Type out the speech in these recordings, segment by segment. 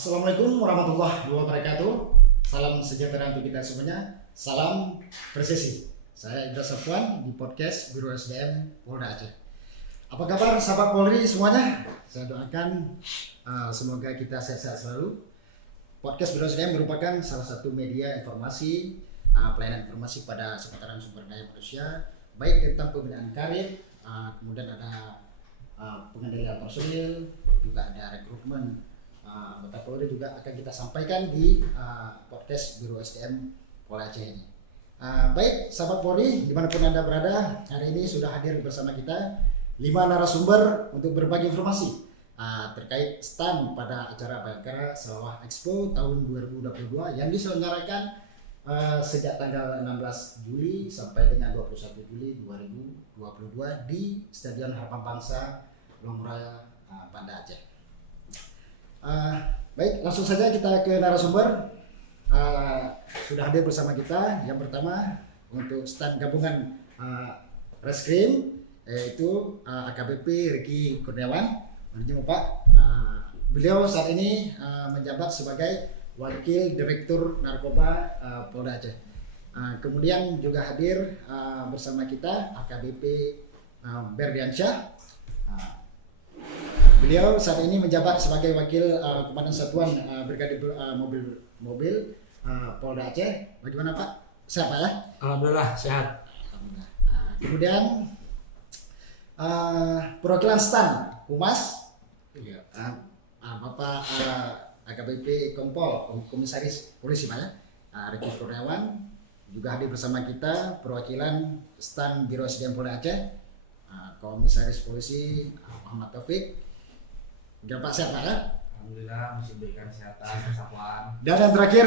Assalamualaikum warahmatullahi wabarakatuh. Salam sejahtera untuk kita semuanya. Salam presisi. Saya Indra Safwan di podcast Biro SDM Polda Aceh. Apa kabar sahabat Polri semuanya? Saya doakan semoga kita sehat-sehat selalu. Podcast Biro SDM merupakan salah satu media informasi, pelayanan informasi pada seputaran sumber daya manusia, baik tentang pembinaan karir, kemudian ada pengendalian personil, juga ada rekrutmen anggota Polri juga akan kita sampaikan di podcast Biro SDM Polda Aceh ini. Baik, sahabat Polri, dimanapun Anda berada, hari ini sudah hadir bersama kita 5 narasumber untuk berbagi informasi terkait stand pada acara Bayangkara Sawah Expo tahun 2022 yang diselenggarakan sejak tanggal 16 Juli sampai dengan 21 Juli 2022 di Stadion Harapan Bangsa Lomraya, Banda Aceh. Baik, langsung saja kita ke narasumber. Sudah hadir bersama kita. Yang pertama untuk stand gabungan Reskrim, yaitu AKBP Ricky Kurniawan. Menjemput Pak. Beliau saat ini menjabat sebagai Wakil Direktur Narkoba Polda Aceh. Kemudian juga hadir bersama kita AKBP Berdiansyah. Beliau saat ini menjabat sebagai Wakil Komandan Satuan Brigade Mobil Polda Aceh. Bagaimana Pak? Sehat Pak ya? Alhamdulillah sehat. Alhamdulillah. Kemudian perwakilan STAN Humas, Bapak AKBP Kompol, Komisaris Polisi Pak ya, Ricky Kurniawan. Juga hadir bersama kita perwakilan STAN Biro SDM Polda Aceh, Komisaris Polisi Muhammad Taufik. Gak Pak sehat Pak ya? Alhamdulillah masih diberikan kesehatan, kesatuan. Dan yang terakhir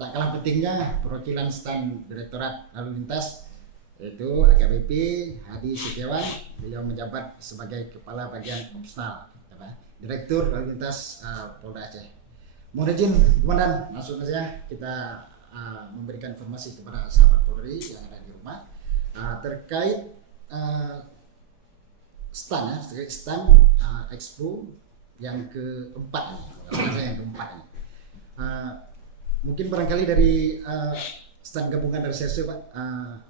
tak kalah pentingnya perwakilan STAN Direktorat Lalu Lintas, yaitu AKBP Hadi Setiawan. Beliau menjabat sebagai Kepala Bagian Opsional Direktur Lalu Lintas Polda Aceh. Mohon izin Komandan, langsung saja kita memberikan informasi kepada sahabat Polri yang ada di rumah terkait stand Expo yang keempat ini, mungkin barangkali dari stand gabungan dari CSO Pak,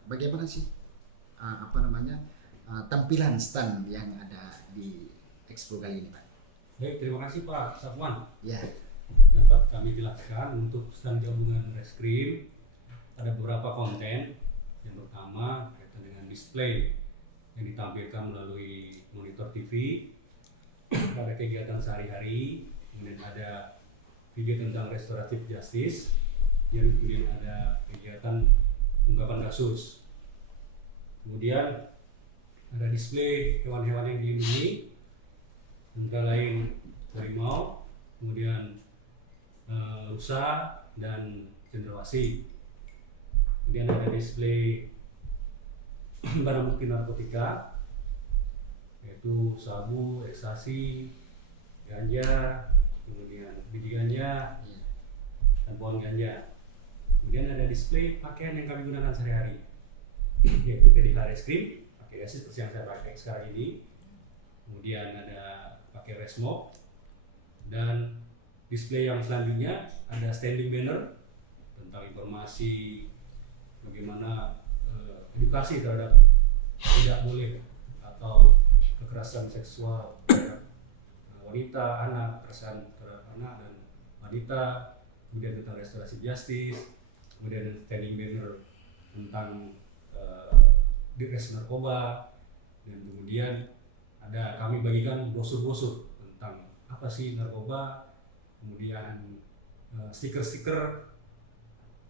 bagaimana sih tampilan stand yang ada di Expo kali ini Pak? Baik, terima kasih Pak Safwan. Ya. Dapat kami jelaskan untuk stand gabungan Reskrim ada beberapa konten. Yang pertama kaitan dengan display yang ditampilkan melalui monitor TV pada kegiatan sehari-hari. Kemudian ada video tentang restoratif justice, yang kemudian ada kegiatan ungkapan kasus. Kemudian ada display hewan-hewan yang dilindungi, antara lain harimau, kemudian rusa dan cendrawasih. Kemudian ada display barang bukti narkotika, yaitu sabu, ekstasi, ganja, kemudian biji ganja, dan pohon ganja. Kemudian ada display pakaian yang kami gunakan sehari-hari, yaitu PDH Reskrim, pakai dasi seperti yang saya pakai sekarang ini. Kemudian ada pakai resmob, dan display yang selanjutnya ada standing banner tentang informasi bagaimana edukasi terhadap tidak boleh atau kekerasan seksual terhadap wanita, anak, kekerasan terhadap anak dan wanita, kemudian tentang restorasi justice, kemudian standing banner tentang Ditres Narkoba, dan kemudian ada kami bagikan brosur-brosur tentang apa sih narkoba, kemudian stiker-stiker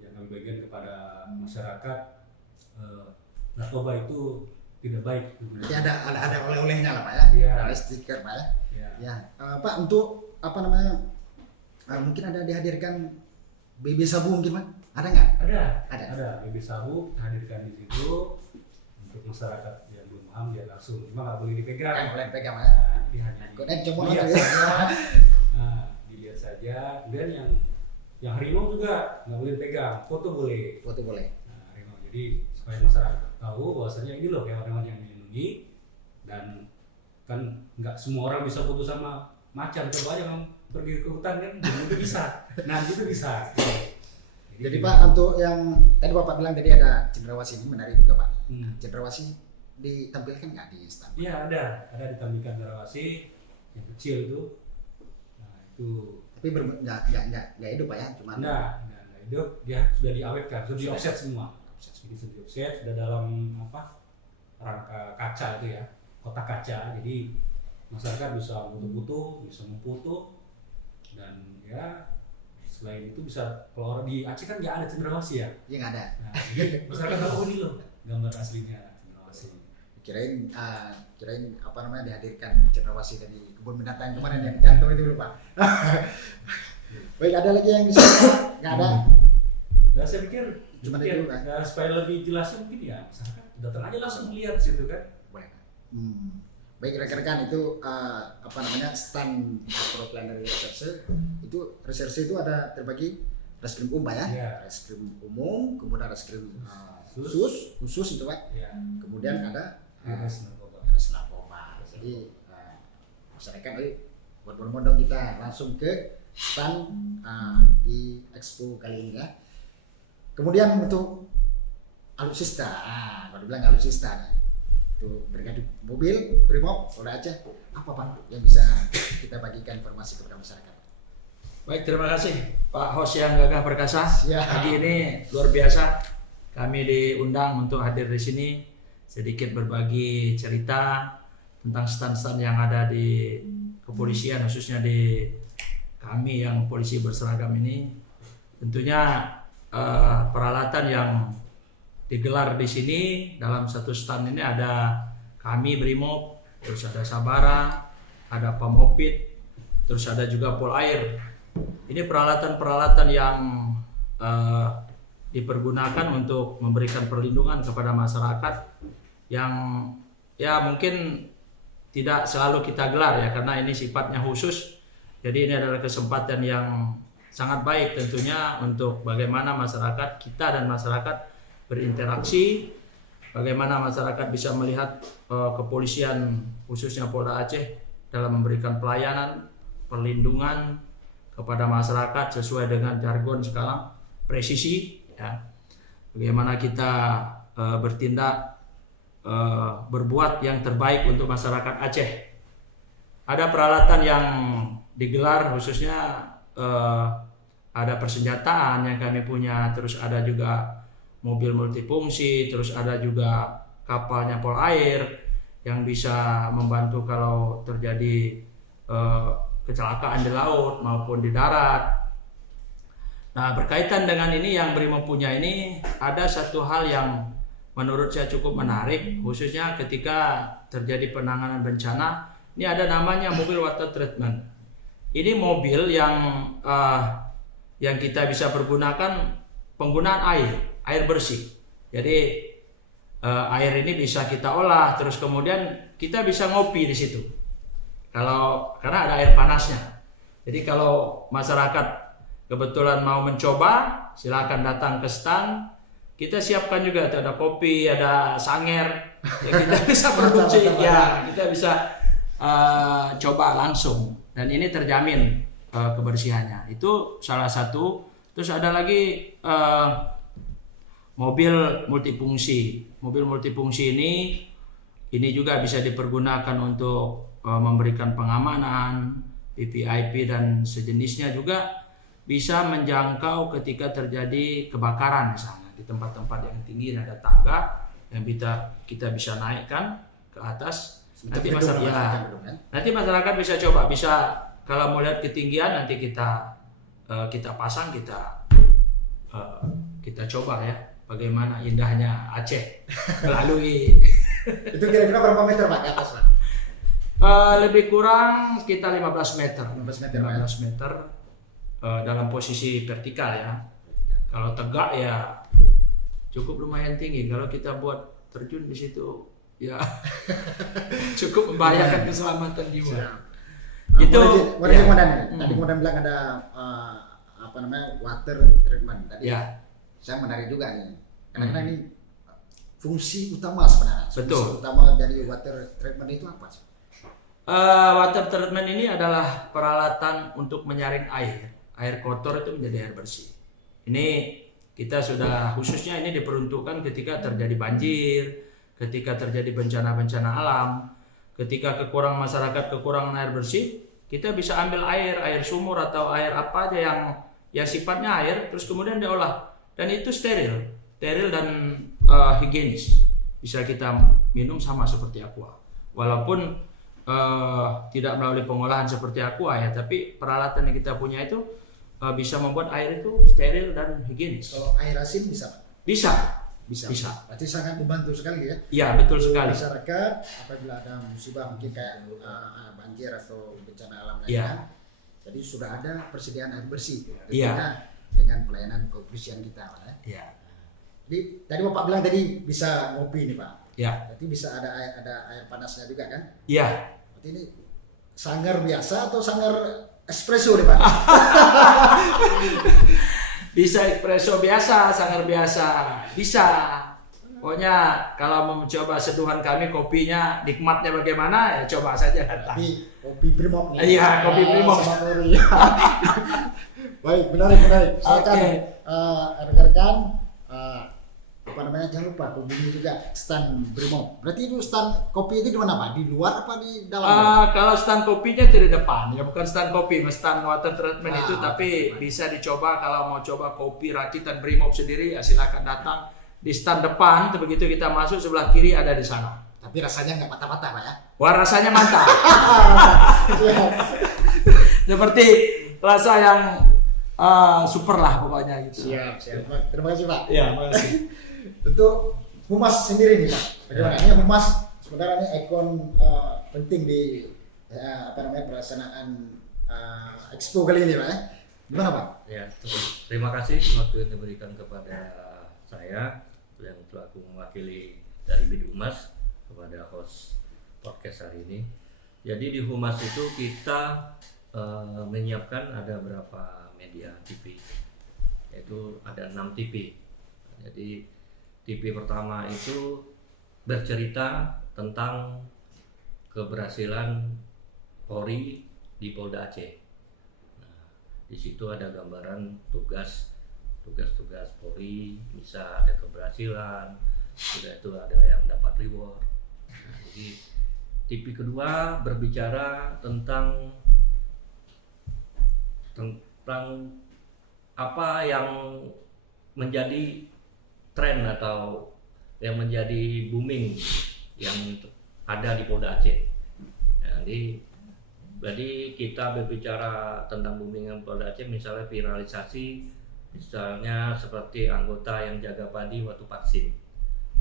yang kami bagikan kepada masyarakat. Narkoba itu tidak baik. Jadi ada oleh-olehnya lah Pak ya? Iya. Ada stiker Pak ya? Ya. Ya. Pak, untuk mungkin ada dihadirkan BB sabu mungkin Pak? Ada nggak? Ada. BB sabu hadirkan di situ untuk masyarakat yang belum paham dia langsung, cuma nggak boleh dipegang. Nggak boleh pegang Pak ya? Nah, jadi hanya dilihat saja. Nah, dilihat saja. Kemudian yang harimau juga nggak boleh pegang, foto boleh. Foto boleh. Nah, harimau. Jadi supaya masyarakat tahu bahwasanya ini loh hewan-hewan yang dilindungi, dan kan nggak semua orang bisa foto sama macan. Coba aja pergi ke hutan kan itu bisa. Nah itu bisa. Jadi Pak, untuk yang tadi Bapak bilang tadi ada cendrawasih, ini menarik juga Pak. Cendrawasih ditampilkan nggak di stand? Iya ada ditampilkan cendrawasih yang kecil itu. Nah itu. Tapi nggak hidup Pak ya, cuma. Nggak hidup, dia sudah diawetkan, sudah di offset semua. Jadi sudah di offset, sudah dalam rangka kaca itu ya, kotak kaca. Jadi masyarakat bisa foto-foto, bisa memfoto, dan ya selain itu bisa, kalau di Aceh kan nggak ada cendrawasih ya? Iya nggak ada. Nah, masyarakat tahu ini loh gambar aslinya cendrawasih. Kirain apa namanya dihadirkan cendrawasih dari kebun binatang kemarin yang jatuh itu lupa. Baik, ada lagi yang bisa? Nggak ada. Nah, saya pikir Cuma itu kan. Nah, supaya lebih jelasnya mungkin ya masyarakat datang aja langsung lihat situ kan. Boleh. Baik rekan-rekan, itu apa namanya stand Pro-Planner reserse itu ada terbagi reskrim umum ya, reskrim umum, kemudian reskrim khusus itu Pak, kemudian ada res narkoba. Jadi masyarakat berbondong-bondong kita langsung ke stand di Expo kali ini ya. Kemudian untuk alutsista, kalau bilang alutsista itu berganti mobil Brimob Polda Aceh, apa Pak yang bisa kita bagikan informasi kepada masyarakat? Baik, terima kasih Pak Host yang gagah perkasa. Pagi ini luar biasa kami diundang untuk hadir di sini, sedikit berbagi cerita tentang stand-stand yang ada di kepolisian, khususnya di kami yang polisi berseragam ini. Tentunya peralatan yang digelar di sini dalam satu stand ini ada kami Brimob, terus ada Sabara, ada Pamopit, terus ada juga Polair. Ini peralatan-peralatan yang dipergunakan untuk memberikan perlindungan kepada masyarakat yang ya mungkin tidak selalu kita gelar ya, karena ini sifatnya khusus. Jadi ini adalah kesempatan yang sangat baik tentunya untuk bagaimana masyarakat kita dan masyarakat berinteraksi, bagaimana masyarakat bisa melihat kepolisian khususnya Polda Aceh dalam memberikan pelayanan, perlindungan kepada masyarakat sesuai dengan jargon sekarang, presisi ya. Bagaimana kita bertindak, berbuat yang terbaik untuk masyarakat Aceh. Ada peralatan yang digelar khususnya ada persenjataan yang kami punya, terus ada juga mobil multifungsi, terus ada juga kapalnya Polair yang bisa membantu kalau terjadi kecelakaan di laut maupun di darat. Nah, berkaitan dengan ini yang Brimob punya ini, ada satu hal yang menurut saya cukup menarik, khususnya ketika terjadi penanganan bencana. Ini ada namanya mobil water treatment. Ini mobil yang kita bisa pergunakan penggunaan air bersih. Jadi air ini bisa kita olah, terus kemudian kita bisa ngopi di situ. Karena ada air panasnya. Jadi kalau masyarakat kebetulan mau mencoba, silakan datang ke stand. Kita siapkan juga, ada kopi, ada sanger, ya kita bisa produksi, ya kita bisa coba langsung. Dan ini terjamin kebersihannya. Itu salah satu. Terus ada lagi mobil multifungsi. Mobil multifungsi ini juga bisa dipergunakan untuk memberikan pengamanan, VVIP dan sejenisnya, juga bisa menjangkau ketika terjadi kebakaran misalnya di tempat-tempat yang tinggi ada tangga yang kita bisa naikkan ke atas. Nanti masyarakat bisa coba, bisa kalau mau lihat ketinggian nanti kita pasang, kita coba ya bagaimana indahnya Aceh melalui. Itu kira-kira berapa meter Pak ke atas Pak? Lebih kurang sekitar 15 meter. 15 meter dalam posisi vertikal ya. Kalau tegak ya cukup lumayan tinggi. Kalau kita buat terjun di situ ya cukup membahayakan keselamatan jiwa. Itu warga komandan. Tadi komandan bilang ada water treatment tadi. Ya. Saya menarik juga nih. Karena ini fungsi utama sebenarnya. Betul. Fungsi utama dari water treatment itu apa sih? Water treatment ini adalah peralatan untuk menyaring air. Air kotor itu menjadi air bersih. Ini kita sudah khususnya ini diperuntukkan ketika terjadi banjir, ketika terjadi bencana-bencana alam, ketika masyarakat kekurangan air bersih, kita bisa ambil air sumur atau air apa aja yang ya sifatnya air, terus kemudian diolah dan itu steril dan higienis. Bisa kita minum sama seperti aqua. Walaupun tidak melalui pengolahan seperti aqua ya, tapi peralatan yang kita punya itu bisa membuat air itu steril dan higienis. Kalau air asin bisa Pak? Bisa. Berarti sangat membantu sekali ya. Iya, betul sekali. Masyarakat apabila ada musibah mungkin kayak banjir atau bencana alam lainnya. Iya. Jadi sudah ada persediaan air bersih. Iya. Dengan pelayanan kebersihan kita Pak ya. Iya. Jadi tadi Bapak bilang tadi bisa ngopi nih Pak. Iya. Berarti bisa ada air panasnya juga kan? Iya. Berarti ini sanggar biasa atau sanggar espresso nih Pak? Bisa espresso biasa, sanggar biasa, bisa. Pokoknya kalau mau mencoba seduhan kami kopinya nikmatnya bagaimana ya coba saja datang. Tapi kopi Brimob nih. Iya, kopi Brimob. Sama Nuri. Baik, menarik. Silakan rekan-rekan jangan lupa kunjungi juga stand Brimob. Berarti itu stand kopi itu di mana Pak? Di luar apa di dalam? Kalau stand kopinya di depan, ya bukan stand kopi, stand water treatment itu, tapi bisa dicoba kalau mau coba kopi racitan Brimob sendiri ya silakan datang di stand depan. Begitu kita masuk sebelah kiri ada di sana. Tapi rasanya nggak patah-patah Pak ya? Wah rasanya mantap. Seperti rasa yang super lah pokoknya gitu. Siap. Terima kasih Pak. Ya, terima kasih. Untuk humas sendiri nih Pak, bagaimana? Ini humas sebenarnya ini ikon penting di pelaksanaan expo kali ini Pak. Gimana Pak? Ya, terima kasih waktu yang diberikan kepada saya yang telah aku mewakili dari Bid Humas kepada host podcast hari ini. Jadi di Humas itu kita menyiapkan ada berapa media TV, yaitu ada 6 TV. Jadi TV pertama itu bercerita tentang keberhasilan Polri di Polda Aceh. Nah, di situ ada gambaran tugas Polri, bisa ada keberhasilan, sudah itu ada yang dapat reward. Nah, jadi TV kedua berbicara tentang apa yang menjadi tren atau yang menjadi booming yang ada di Polda Aceh. Jadi kita berbicara tentang booming Polda Aceh, misalnya viralisasi, misalnya seperti anggota yang jaga padi waktu vaksin.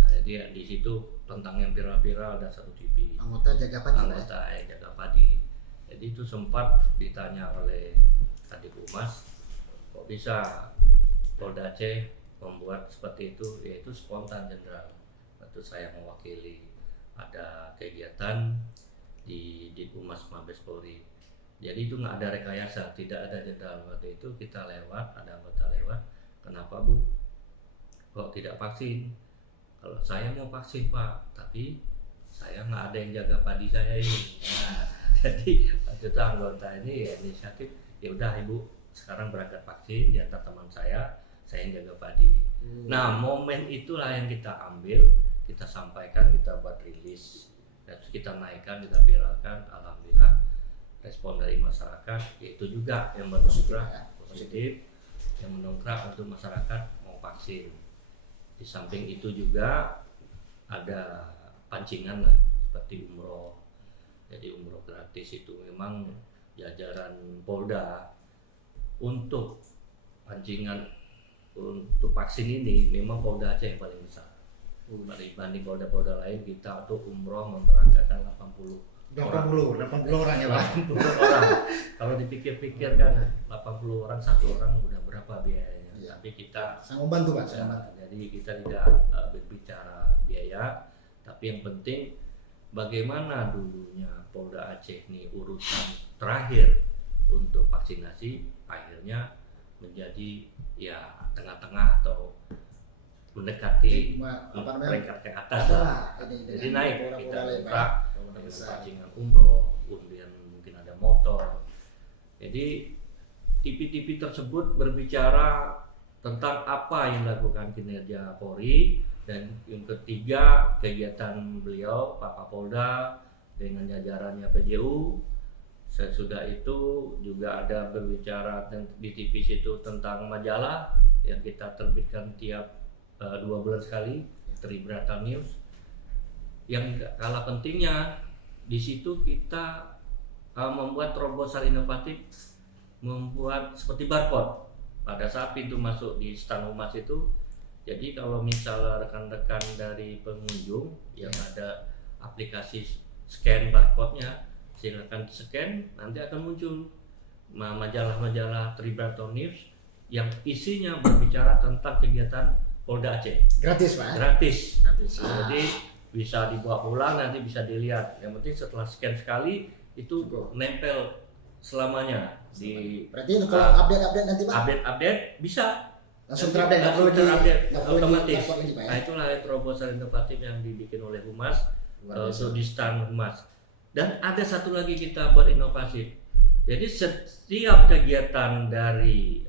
Nah, jadi di situ tentang yang viral-viral ada satu TV. Anggota jaga padi. Anggota yang jaga padi. Jadi itu sempat ditanya oleh Kadif Humas, kok bisa Polda Aceh membuat seperti itu, yaitu spontan Jenderal. Waktu saya mewakili ada kegiatan di Humas Mabes Polri. Jadi itu nggak ada rekayasa, tidak ada Jenderal. Waktu itu kita lewat, ada anggota lewat, kenapa Bu kok tidak vaksin? Kalau saya mau vaksin Pak, tapi saya nggak ada yang jaga padi saya ini. Nah, jadi waktu itu anggota ini ya inisiatif, ya udah Ibu sekarang berangkat vaksin di antar teman saya yang jaga padi. Nah, momen itulah yang kita ambil, kita sampaikan, kita buat rilis, dan kita naikkan, kita viralkan. Alhamdulillah respon dari masyarakat, yaitu juga yang mendongkrak positif, yang mendongkrak untuk masyarakat mau vaksin. Di samping itu juga ada pancingan lah, seperti umroh. Jadi umroh gratis itu memang jajaran Polda untuk pancingan untuk vaksin ini memang Polda Aceh yang paling besar. Dibanding Polda-Polda lain, kita untuk umroh memberangkatkan 80 orang ya Pak. 80 orang. Kalau dipikir-pikir kan 80 orang, satu orang udah berapa biayanya. Ya. Tapi kita sangat membantu Pak. Jadi kita tidak berbicara biaya, tapi yang penting bagaimana dulunya Polda Aceh ini urutan terakhir untuk vaksinasi, akhirnya menjadi ya tengah-tengah atau mendekati peringkat ke atas lah. Jadi naik kita pancingan umroh, kemudian mungkin ada motor. Jadi TV-TV tersebut berbicara tentang apa yang dilakukan kinerja Polri, dan yang ketiga kegiatan beliau Pak Kapolda dengan jajarannya PJU. Sesudah itu juga ada berbicara di TV situ tentang majalah yang kita terbitkan tiap 2 bulan sekali, Tribrata News. Yang gak kalah pentingnya di situ kita membuat terobosan inovatif, membuat seperti barcode pada saat pintu masuk di stand humas itu. Jadi kalau misalnya rekan-rekan dari pengunjung yang ada aplikasi scan barcode-nya, silakan scan, nanti akan muncul majalah-majalah Tribrata News yang isinya berbicara tentang kegiatan Polda Aceh. Gratis Pak? Gratis. Gratis. Jadi bisa dibawa pulang, nanti bisa dilihat. Yang penting setelah scan sekali itu nempel selamanya di. Berarti itu kalau update nanti Pak? Update bisa Langsung terupdate, nggak perlu otomatis. lapor lagi, Pak, ya? Nah itulah terobosan inovatif yang dibikin oleh Humas untuk di stand Humas. Dan ada satu lagi kita buat inovasi. Jadi setiap kegiatan dari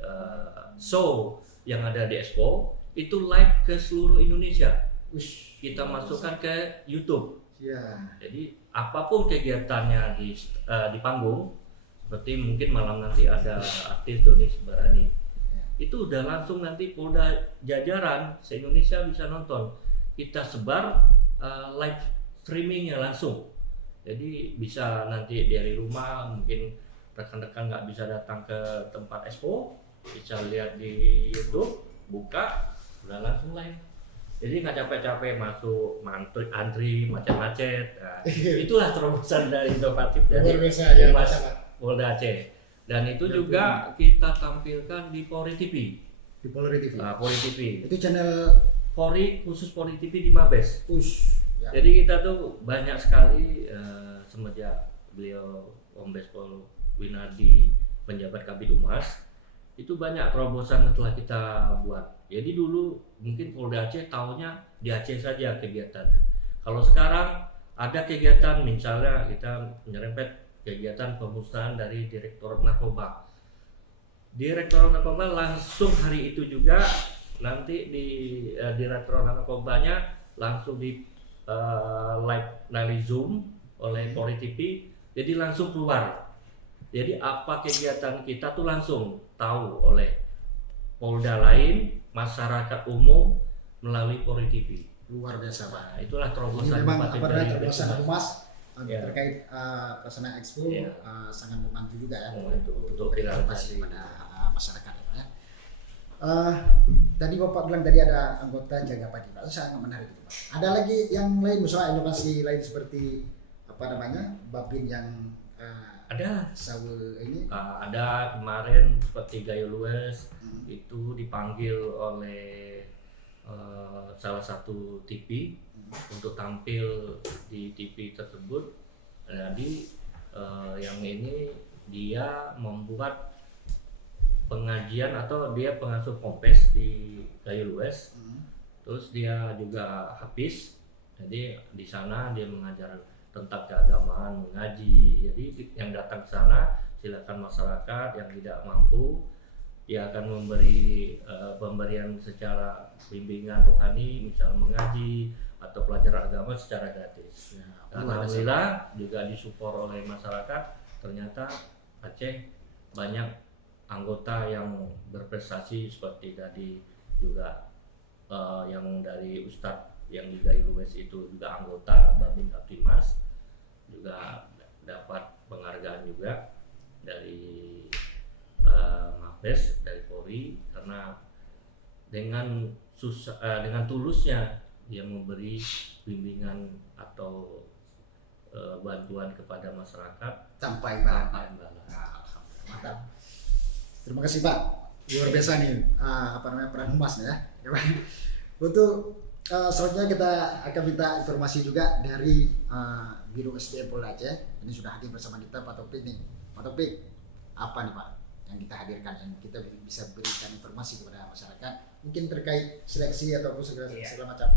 show yang ada di Expo itu live ke seluruh Indonesia. Kita masukkan ke YouTube. Ya. Jadi apapun kegiatannya di panggung, seperti mungkin malam nanti ada artis Doni Sebarani, itu udah langsung nanti Polda jajaran se-Indonesia bisa nonton. Kita sebar live streamingnya langsung. Jadi bisa nanti dari rumah, mungkin rekan-rekan nggak bisa datang ke tempat Expo, bisa lihat di YouTube, buka, udah langsung live. Jadi nggak capek-capek masuk antri macet-macet. Nah, itulah terobosan dari inovatif dari Humas Polda Aceh. Dan itu juga kita tampilkan di Polri TV. Di Polri TV. Polri TV. Itu channel Polri, khusus Polri TV di Mabes. Ya. Jadi kita tuh banyak sekali semenjak beliau Kombes Pol Winardi penjabat Kabid Humas, itu banyak terobosan yang telah kita buat. Jadi dulu mungkin Polda Aceh tahunya di Aceh saja kegiatannya. Kalau sekarang ada kegiatan, misalnya kita menyerempet kegiatan pemusnahan dari Direktorat Narkoba. Direktorat Narkoba langsung hari itu juga nanti di Direktorat Narkobanya langsung di live dari Zoom oleh Polri TV, jadi langsung keluar. Jadi apa kegiatan kita tuh langsung tahu oleh Polda lain, masyarakat umum melalui Polri TV. Luar biasa Pak. Nah, itulah terobosan. Ini memang terobosan Humas Ya. terkait pelaksanaan Expo Ya. Sangat membantu juga ya untuk informasi pada masyarakat ya Pak ya. Tadi Bapak bilang tadi ada anggota jaga padi Pak, sangat menarik itu Pak. Ada lagi yang lain misalnya inovasi lain seperti apa namanya babin yang Ada sawe ini? ada kemarin seperti Gayo Lues itu dipanggil oleh salah satu TV untuk tampil di TV tersebut. Jadi yang ini dia membuat pengajian atau dia pengasuh kompes di Gayo Lues. Terus dia juga hafiz. Jadi di sana dia mengajar tentang keagamaan, mengaji. Jadi yang datang ke sana silakan masyarakat yang tidak mampu, dia akan memberi pemberian secara bimbingan rohani, misal mengaji atau pelajaran agama secara gratis. Alhamdulillah juga disupport oleh masyarakat. Ternyata Aceh banyak anggota yang berprestasi seperti tadi juga yang dari Ustadz yang di Gayo Lues itu juga anggota Babin Kaptimas, juga dapat penghargaan juga dari Mabes, dari Polri, karena dengan tulusnya dia memberi bimbingan atau bantuan kepada masyarakat tanpa imbalan. Alhamdulillah. Mantap. Terima kasih Pak. Luar biasa nih peran Humas ya. Untuk selanjutnya kita akan minta informasi juga dari Biro SDM Polda Aceh. Ini sudah hadir bersama kita Pak Taufik nih. Pak Taufik, apa nih Pak yang kita hadirkan yang kita bisa berikan informasi kepada masyarakat mungkin terkait seleksi ataupun segala macam?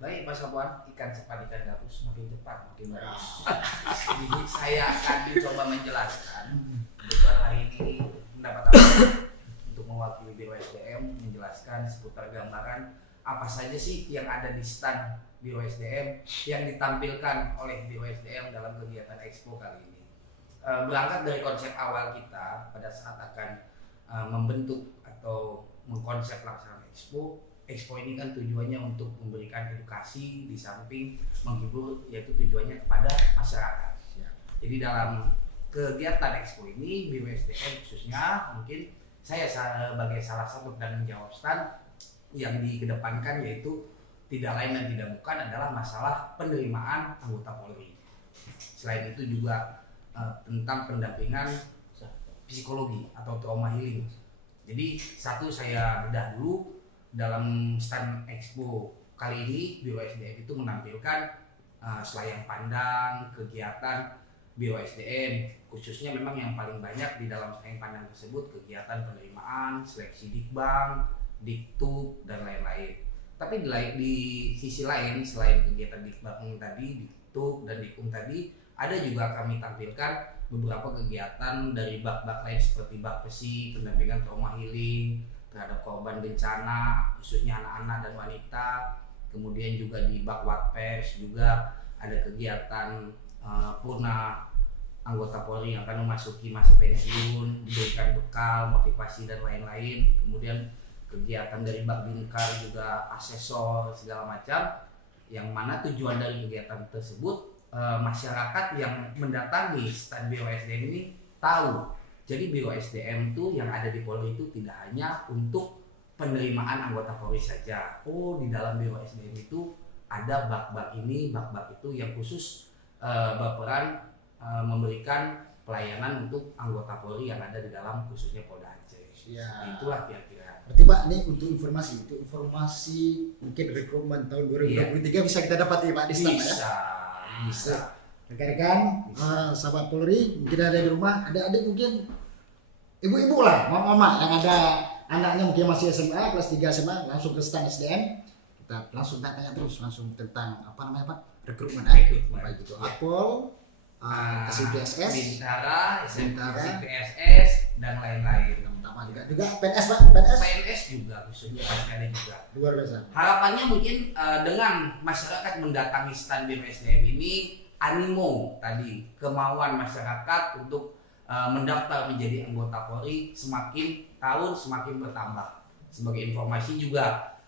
Baik Pak Sapuan, ikan cepat ikan gabus makin cepat makin bagus. Jadi saya akan mencoba menjelaskan kebetulan hari ini mendapat amanah untuk mewakili Biro SDM menjelaskan seputar gambaran apa saja sih yang ada di stand Biro SDM yang ditampilkan oleh Biro SDM dalam kegiatan Expo kali ini. Berangkat dari konsep awal kita pada saat akan membentuk atau mengkonsep pelaksanaan Expo ini kan tujuannya untuk memberikan edukasi di samping menghibur, yaitu tujuannya kepada masyarakat. Jadi dalam kegiatan Expo ini Biro SDM khususnya mungkin saya sebagai salah satu dan menjawab stand yang dikedepankan yaitu tidak lain dan tidak bukan adalah masalah penerimaan anggota Polri. Selain itu juga tentang pendampingan psikologi atau trauma healing. Jadi satu saya bedah dulu. Dalam stand Expo kali ini Biro SDM itu menampilkan selayang pandang kegiatan Biro SDM, khususnya memang yang paling banyak di dalam selayang pandang tersebut kegiatan penerimaan, seleksi Dikbang, Diktub dan lain-lain. Tapi di sisi lain selain kegiatan Dikbang tadi, Diktub dan Dikum tadi, ada juga kami tampilkan beberapa kegiatan dari bak-bak lain seperti bak pesi, pendampingan trauma healing terhadap korban bencana khususnya anak-anak dan wanita. Kemudian juga di bak Watpes juga ada kegiatan purna anggota Polri yang akan memasuki masa pensiun, diberikan bekal, motivasi dan lain-lain. Kemudian kegiatan dari bak Binkar juga asesor segala macam, yang mana tujuan dari kegiatan tersebut masyarakat yang mendatangi stand Biro SDM ini tahu. Jadi Biro SDM itu yang ada di Polri itu tidak hanya untuk penerimaan anggota Polri saja. Oh, di dalam Biro SDM itu ada bak-bak ini, bak-bak itu yang khusus berperan memberikan pelayanan untuk anggota Polri yang ada di dalam khususnya Polda Aceh. Ya. Itulah kira-kira. Berarti Pak, ini untuk informasi mungkin rekrutmen tahun 2023 bisa kita dapat ya Pak di stand ya? Bisa. Rekan-rekan, sahabat Polri, mungkin ada di rumah, adik-adik mungkin ibu-ibu lah, mama-mama yang ada anaknya mungkin masih SMA, kelas 3 SMA, langsung ke stand SDM. Kita langsung tanya terus langsung tentang apa namanya Pak? Rekrutmen. Baik itu Apol, KSIPSS, Bintara, Bintara, KSIPSS dan lain-lain. Pertama juga PNS Pak, PNS juga khususnya ada juga. Luar biasa. Harapannya mungkin dengan masyarakat mendatangi stand Biro SDM ini, animo tadi, kemauan masyarakat untuk mendaftar menjadi anggota Polri semakin tahun semakin bertambah. Sebagai informasi juga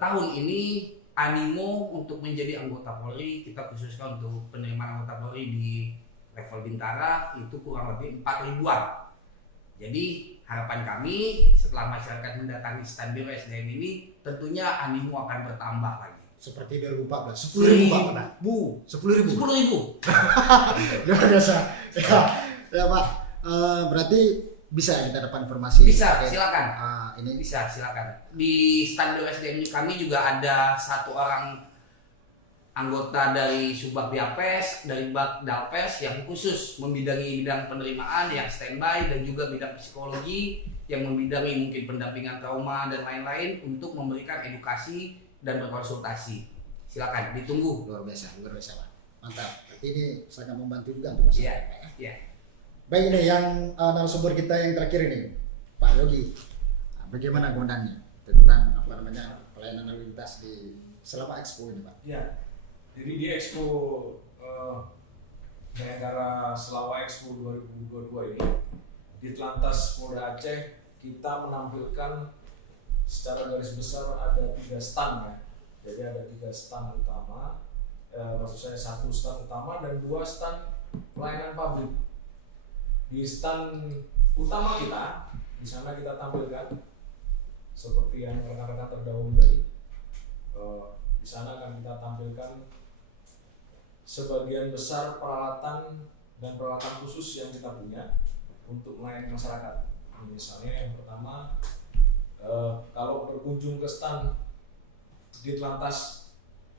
tahun ini animo untuk menjadi anggota Polri kita khususkan untuk penerimaan anggota Polri di level Bintara itu kurang lebih 4.000-an. Jadi harapan kami setelah masyarakat mendatangi stand Biro SDM ini tentunya animo akan bertambah lagi. Seperti 2014, 10.000 Pak. 10.000. Luar biasa. Ya Pak, berarti bisa kita dapat informasi. Bisa, silakan. Ini Bisa, silakan. Di stand Biro SDM kami juga ada satu orang anggota dari Subak Biapes, dari Bak Dalpes yang khusus membidangi bidang penerimaan yang standby dan juga bidang psikologi yang membidangi mungkin pendampingan trauma dan lain-lain untuk memberikan edukasi dan berkonsultasi. Silakan ditunggu. luar biasa Pak. Mantap. Berarti ini sangat membantu juga untuk masyarakat. Iya. Baik, ini yang narasumber kita yang terakhir ini, Pak Yogi. Bagaimana komandannya tentang apa namanya pelayanan lalu lintas di selama Expo ini, Pak? Ya, jadi di Expo Bayangkara Selawak Expo 2022 ini di Telantas Polda Aceh kita menampilkan secara garis besar ada 3 stand ya. Jadi ada 3 stand utama, maksud saya 1 stand utama dan 2 stand pelayanan publik. Di stand utama kita, di sana kita tampilkan seperti yang rekan-rekan terdahulu tadi. Di sana akan kita tampilkan sebagian besar peralatan dan peralatan khusus yang kita punya untuk melayani masyarakat. Misalnya yang pertama, kalau berkunjung ke stand di Telantas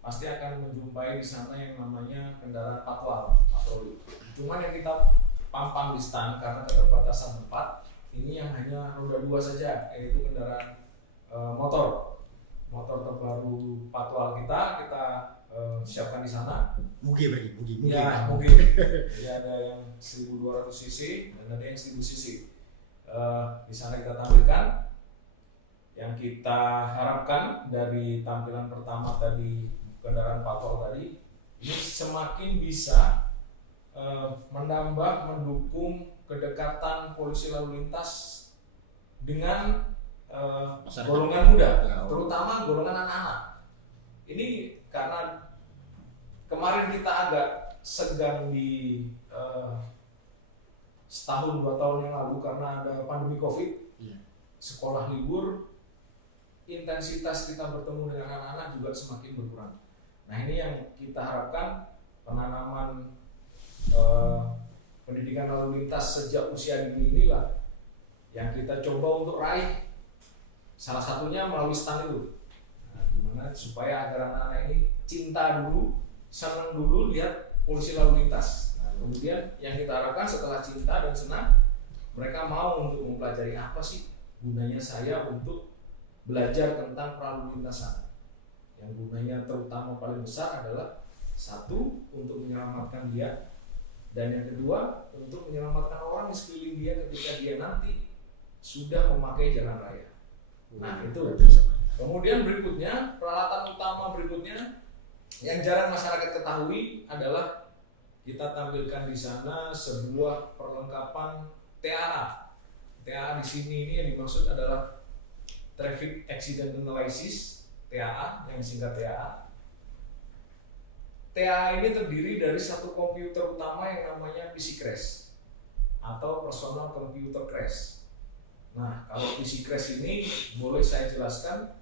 pasti akan menjumpai di sana yang namanya kendaraan patroli. Cuman yang kita pampang di stand karena keterbatasan tempat, ini yang hanya roda 2 saja, yaitu kendaraan motor baru patwal kita siapkan di sana. Mugi berarti, mugi. Ya, mungkin. Jadi ada yang 1200 cc dan ada yang 1000 cc. Di sana kita tampilkan. Yang kita harapkan dari tampilan pertama tadi, kendaraan patwal tadi, ini semakin bisa menambah, mendukung kedekatan polisi lalu lintas dengan Masyarakat. golongan muda, Ya. terutama golongan anak-anak. Ini karena kemarin kita agak segan di setahun 2 tahun yang lalu karena ada pandemi COVID, Iya. sekolah libur, intensitas kita bertemu dengan anak-anak juga semakin berkurang. Nah ini yang kita harapkan, penanaman pendidikan lalu lintas sejak usia dini inilah yang kita coba untuk raih. Salah satunya melalui stand itu. Nah, gimana supaya agar anak-anak ini cinta dulu, senang dulu lihat polisi lalu lintas. Nah, kemudian yang kita harapkan setelah cinta dan senang, mereka mau untuk mempelajari apa sih gunanya saya untuk belajar tentang pralu lintasan. Yang gunanya terutama paling besar adalah satu, untuk menyelamatkan dia, dan yang kedua untuk menyelamatkan orang di sekeliling dia ketika dia nanti sudah memakai jalan raya. Nah itu. Kemudian berikutnya, peralatan utama berikutnya yang jarang masyarakat ketahui adalah kita tampilkan di sana sebuah perlengkapan TAA. TAA di sini ini yang dimaksud adalah Traffic Accident Analysis, TAA, yang singkat TAA. TAA ini terdiri dari satu komputer utama yang namanya PC Crash atau Personal Computer Crash. Nah, kalau PC Crash ini boleh saya jelaskan,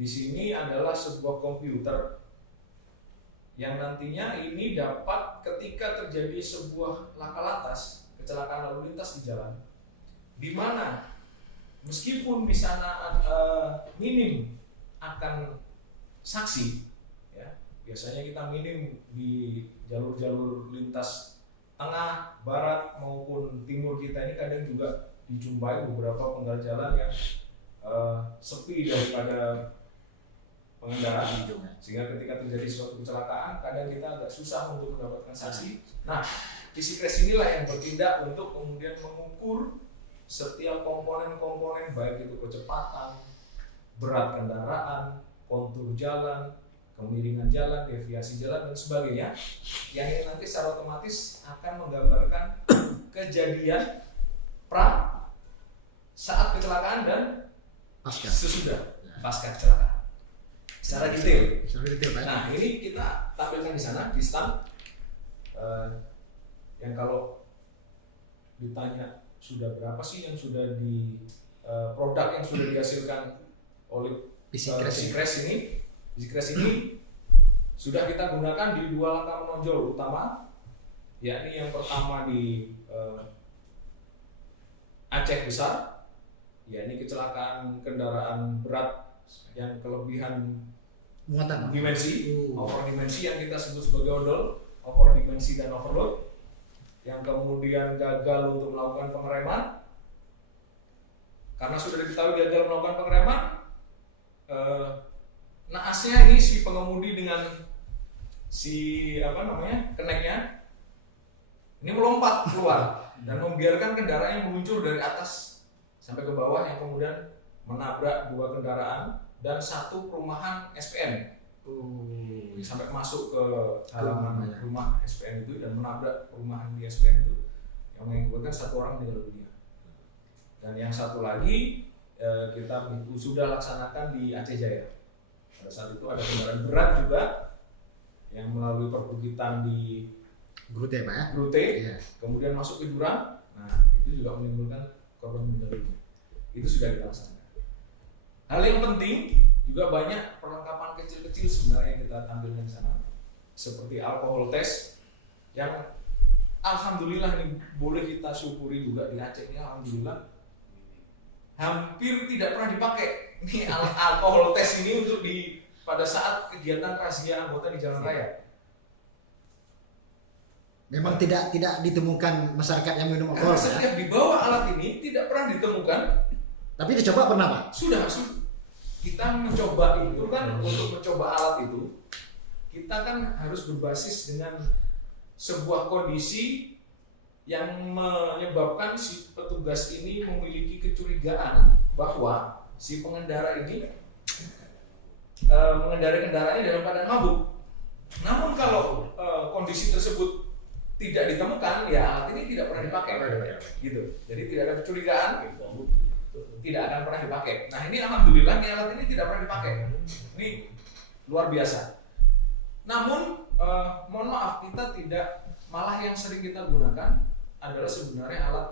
di sini adalah sebuah komputer yang nantinya ini dapat ketika terjadi sebuah laka lantas, kecelakaan lalu lintas di jalan, di mana meskipun di sana minim akan saksi, ya biasanya kita minim di jalur-jalur lintas tengah, barat maupun timur kita ini kadang juga dijumpai beberapa pengguna jalan yang sepi daripada pengendara, sehingga ketika terjadi suatu kecelakaan kadang kita agak susah untuk mendapatkan saksi. Nah, PC Crash inilah yang bertindak untuk kemudian mengukur setiap komponen-komponen, baik itu kecepatan, berat kendaraan, kontur jalan, kemiringan jalan, deviasi jalan dan sebagainya, yang ini nanti secara otomatis akan menggambarkan kejadian saat kecelakaan dan sesudah pasca kecelakaan secara detail. Nah ini kita tampilkan di sana di stand, yang kalau ditanya sudah berapa sih yang sudah di produk yang sudah dihasilkan oleh PC Crash ini. PC Crash ini sudah kita gunakan di 2 langkah menonjol utama, yakni yang pertama di Aceh Besar, yakni kecelakaan kendaraan berat yang kelebihan Muatan. dimensi, over dimensi yang kita sebut sebagai odol, over dimensi dan overload, yang kemudian gagal untuk melakukan pengereman. Karena sudah diketahui gagal melakukan pengereman, naasnya ini si pengemudi dengan keneknya ini melompat keluar dan membiarkan kendaraan yang meluncur dari atas sampai ke bawah, yang kemudian menabrak 2 kendaraan dan 1 perumahan SPN. Sampai masuk ke halaman rumah SPN itu dan menabrak perumahan di SPN itu, yang mengakibatkan 1 orang meninggal dunia. Dan yang 1 lagi kita sudah laksanakan di Aceh Jaya. Pada saat itu ada kendaraan berat juga yang melalui perbukitan di Brute Pak ya? Brute, Iya. kemudian masuk ke jurang. Nah itu juga menimbulkan korban meninggal dunia. Itu sudah kita laksanakan. Hal yang penting juga banyak perlengkapan kecil-kecil sebenarnya yang kita tampilkan di sana, seperti alkohol test yang alhamdulillah ini boleh kita syukuri juga di Aceh ini, alhamdulillah hampir tidak pernah dipakai ini alkohol test ini untuk pada saat kegiatan razia anggota di jalan raya. Memang tidak ditemukan masyarakat yang minum alkohol. Karena setiap Ya? dibawa alat ini tidak pernah ditemukan. Tapi dicoba pernah Pak? Sudah kita mencoba itu kan, untuk mencoba alat itu kita kan harus berbasis dengan sebuah kondisi yang menyebabkan si petugas ini memiliki kecurigaan bahwa si pengendara ini mengendarai kendaraannya dalam keadaan mabuk. Namun kalau kondisi tersebut tidak ditemukan, ya alat ini tidak pernah dipakai, gitu. Jadi tidak ada kecurigaan, tidak akan pernah dipakai. Nah ini alhamdulillah nih alat ini tidak pernah dipakai. Ini luar biasa. Namun mohon maaf, kita tidak, malah yang sering kita gunakan adalah sebenarnya alat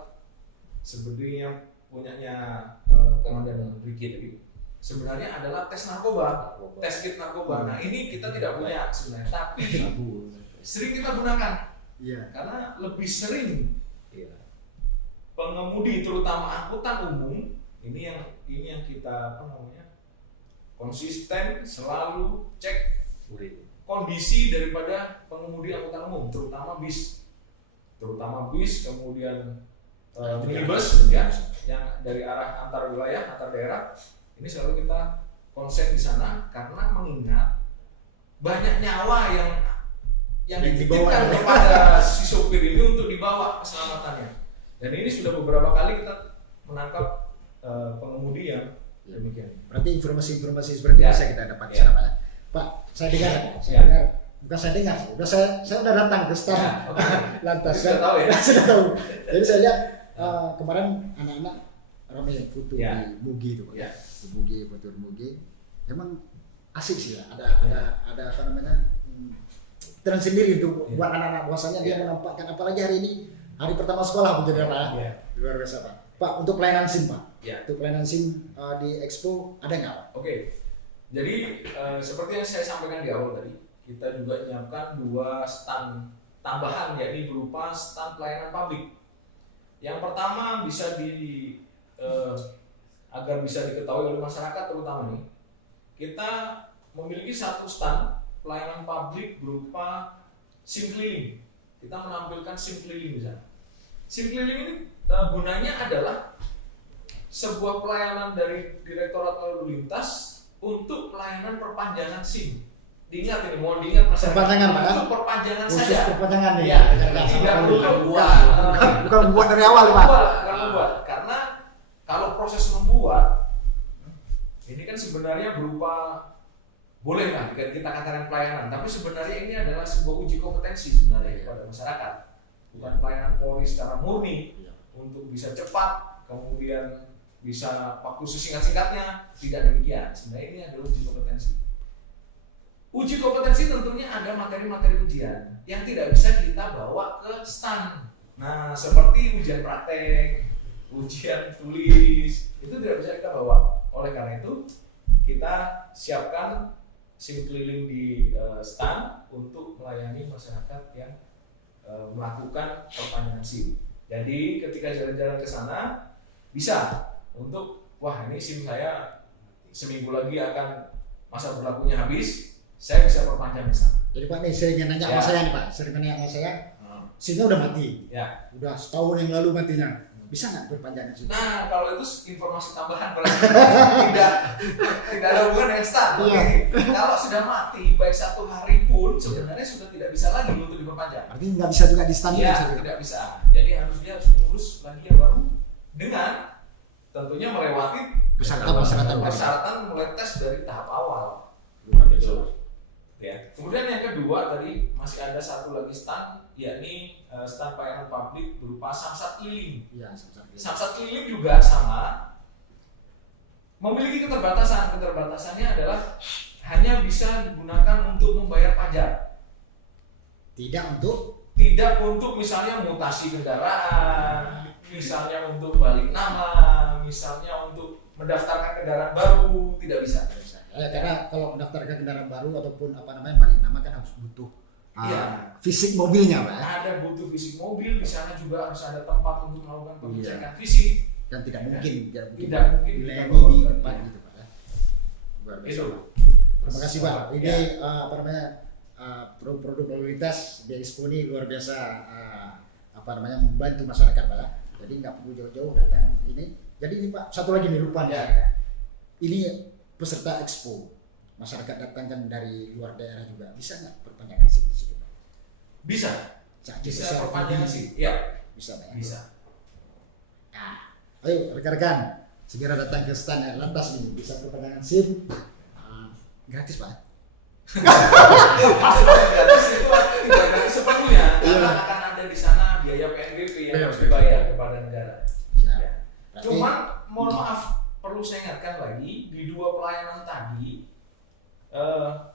seperti yang punyanya Komandan Ricky tadi. Sebenarnya adalah tes narkoba, tes kit narkoba. Nah ini kita tidak punya sebenarnya, tapi sering kita gunakan. Iya. Karena lebih sering pengemudi terutama angkutan umum ini yang kita konsisten selalu cek kondisi daripada pengemudi angkutan umum, terutama bis, kemudian minibus ya, yang dari arah antar wilayah, antar daerah. Ini selalu kita konsen di sana karena mengingat banyak nyawa yang dititipkan kepada si sopir ini untuk dibawa keselamatannya. Dan ini sudah beberapa kali kita menangkap pengemudi yang demikian. Berarti informasi-informasi seperti Ya. bisa kita dapat di Ya. sana Pak. Pak, saya dengar, bukan saya dengar, saya udah datang ke stand Ya, oke. lantas. Sudah tahu ya? Sudah tahu. Jadi saya lihat kemarin anak-anak ramai yang foto Ya. di Mugi itu Pak. Ya. Di Mugi, foto di Mugi. Emang asik sih ya. Ada apa namanya? Tren sendiri untuk buat anak-anak, bahwasanya dia menampakkan, apalagi hari ini hari pertama sekolah begitu ya Pak. Ya. Luar biasa Pak. Pak, untuk pelayanan SIM Pak. Ya. Untuk pelayanan SIM di Expo ada nggak Pak? Oke. Jadi seperti yang saya sampaikan di awal tadi, kita juga menyiapkan 2 stand tambahan, yakni berupa stand pelayanan publik. Yang pertama bisa agar bisa diketahui oleh masyarakat terutama nih, kita memiliki 1 stand pelayanan publik berupa SIM keliling. Kita menampilkan SIM keliling di sana. SIM keliling ini gunanya adalah sebuah pelayanan dari Direktorat Lalu Lintas untuk pelayanan perpanjangan SIM. Diingat ini, mohon diingat masyarakat. Perpanjangan, Pak, ya? Untuk perpanjangan Khusus saja. perpanjangan nih. Iya, Jangan tidak sampai perlu lupa. Bukan buat dari awal Pak. Bukan membuat, karena kalau proses membuat ini kan sebenarnya berupa, boleh lah kita katakan pelayanan, tapi sebenarnya ini adalah sebuah uji kompetensi sebenarnya kepada masyarakat, bukan pelayanan Polri secara murni untuk bisa cepat, kemudian bisa waktu sesingkat-singkatnya. Tidak demikian. Sebenarnya ini adalah uji kompetensi. Uji kompetensi tentunya ada materi-materi ujian yang tidak bisa kita bawa ke stand. Nah, seperti ujian praktek, ujian tulis, itu tidak bisa kita bawa. Oleh karena itu, kita siapkan SIM keliling di stand untuk melayani masyarakat yang melakukan perpanjangan SIM. Jadi, ketika jalan-jalan ke sana, bisa untuk, wah ini SIM saya seminggu lagi akan masa berlakunya habis, saya bisa perpanjang di sana. Jadi Pak nih saya ingin nanya sama saya nih Pak, sering nanya sama saya, SIM-nya udah mati, Ya. udah setahun yang lalu matinya, bisa nggak perpanjangan SIM? Nah, kalau itu informasi tambahan berarti tidak ada hubungan dengan stand. Iya. Kalau sudah mati, baik 1 hari pun sebenarnya sudah tidak bisa lagi untuk diperpanjang. Artinya nggak bisa juga di stand Iya, bisa juga. tidak bisa. Jadi dia harus mengurus lagi yang baru dengan tentunya melewati persyaratan mulai tes dari tahap awal. Gitu. Ya. Kemudian yang kedua tadi masih ada 1 lagi stand, yakni stand pelayanan publik berupa samsat keliling. Iya, Samsat keliling juga sama, memiliki keterbatasan. Keterbatasannya adalah hanya bisa digunakan untuk membayar pajak, tidak untuk misalnya mutasi kendaraan, misalnya untuk balik nama, misalnya untuk mendaftarkan kendaraan baru, tidak bisa. Karena kalau mendaftarkan kendaraan baru ataupun apa namanya balik nama kan harus butuh Iya. fisik mobilnya Pak. Ada butuh fisik mobil, di sana juga harus ada tempat untuk melakukan pengecekan fisik. Dan tidak mungkin Tidak mungkin dilayani kita bawa di ke tempat tempat. gitu Pak. Luar biasa, Itu. Pak. Terima kasih Pak. Ini Ya. apa namanya produk lalu lintas di Expo ini luar biasa apa namanya membantu masyarakat Pak. Jadi nggak perlu jauh-jauh datang ini. Jadi ini Pak, satu lagi nih lupa nih. Ya. Ini peserta Expo, masyarakat datang kan dari luar daerah juga, bisa nggak perpanjangan SIM di situ? Bisa Bisa perpanjangan sih, ya Bisa Pak. bisa. Nah, ayo rekan-rekan segera datang ke stand Lantas nih, bisa perpanjangan SIM gratis Pak. Maksudnya gratis itu artinya tidak gratis sepenuhnya, karena akan ada di sana biaya PNBP yang harus dibayar kepada negara. Siap. Ya. Berarti- Cuman mohon maaf, perlu saya ingatkan lagi di 2 pelayanan tadi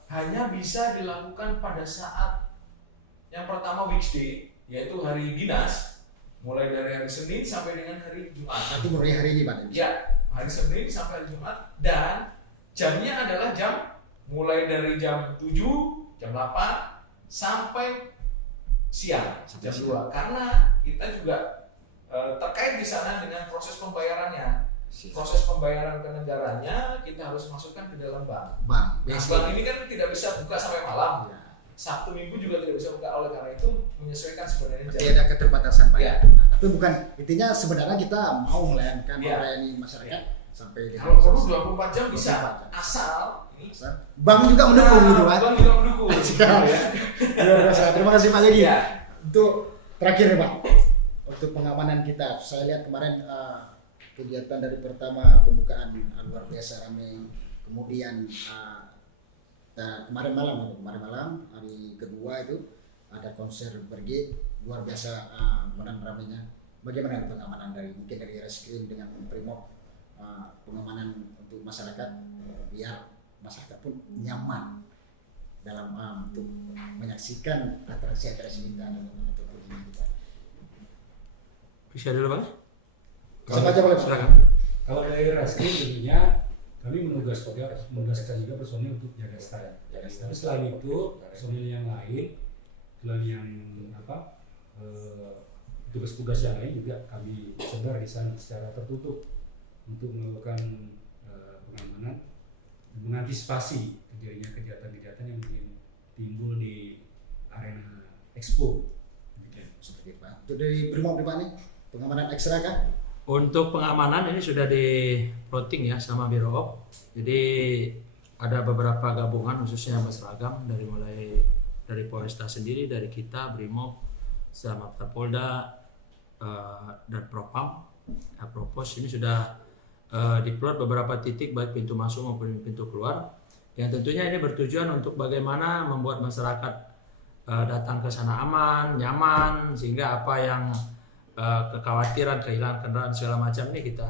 hanya bisa dilakukan pada saat yang pertama weekday, yaitu hari dinas, mulai dari hari Senin sampai dengan hari Jumat. Nanti mulai hari ini Pak. Ya, hari Senin sampai hari Jumat, dan jamnya adalah mulai dari jam 7, jam 8 sampai siang Sampai jam siang. 2. Karena kita juga terkait di sana dengan proses pembayarannya. Proses pembayaran ke negaranya kita harus masukkan ke dalam bank. Bang, Nah, BSD. bank ini kan tidak bisa buka sampai malam. Ya. Sabtu Minggu juga tidak bisa buka, oleh karena itu menyesuaikan sebenarnya Berarti jam. ada keterbatasan Pak. Ya. Nah, tapi bukan intinya sebenarnya kita mau melayani Ya. melayani masyarakat sampai dengan Kalau perlu 24 jam bisa, 24 jam. asal ini Bank juga mendukung gitu Pak. bank juga mendukung. Siap. Ya. Ya, terima kasih Pak Legi. Iya. Untuk terakhir nih Pak, untuk pengamanan kita, saya lihat kemarin kegiatan dari pertama pembukaan luar biasa ramai, kemudian kemarin malam hari kedua itu ada konser berge luar biasa ramainya. Bagaimana pengamanan dari mungkin dari Reskrim dengan Primob, pengamanan untuk masyarakat biar masyarakat pun nyaman dalam untuk menyaksikan atraksi-atraksi kita ataupun ini kita. Bisa dulu Bang? Siapa aja boleh Pak? Silakan. Kalau dari Reskrim tentunya kami menugaskan juga personil untuk jaga stand. Tapi selain itu personil yang lain, yang tugas-tugas yang lain juga kami sebar di sana secara tertutup untuk melakukan pengamanan dan mengantisipasi terjadinya kegiatan-kegiatan yang mungkin timbul di arena Expo. Demikian. Seperti itu Pak. Untuk dari Primob nih Pak nih, pengamanan ekstra kan? Untuk pengamanan ini sudah di plotting ya sama Biro Op. Jadi ada beberapa gabungan khususnya yang berseragam dari Polresta sendiri, dari kita Brimob, sama Polda dan Propam. Propos ini sudah diplot beberapa titik baik pintu masuk maupun pintu keluar. Yang tentunya ini bertujuan untuk bagaimana membuat masyarakat datang ke sana aman, nyaman, sehingga apa yang kekhawatiran kehilangan kendaraan segala macam ini kita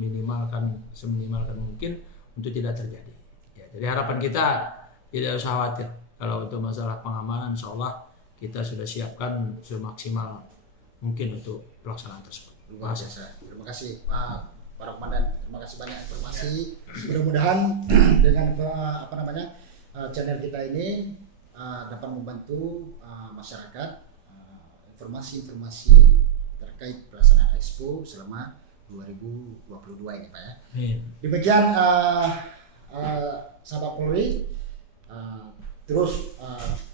minimalkan seminimalkan mungkin untuk tidak terjadi. Ya, jadi harapan kita tidak usah khawatir kalau untuk masalah pengamanan, insya Allah kita sudah siapkan semaksimal mungkin untuk pelaksanaan tersebut. Luar biasa. Terima kasih Pak para komandan. Terima kasih banyak informasi. Mudah-mudahan dengan channel kita ini dapat membantu masyarakat informasi-informasi terkait pelaksanaan Expo selama 2022 ini Pak ya. Demikian sahabat Polri, terus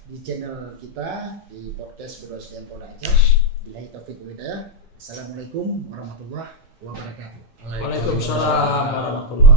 di channel kita di podcast Biro SDM Polda Aceh. Billahi taufiq wal hidayah. Assalamualaikum warahmatullahi wabarakatuh. Waalaikumsalam warahmatullahi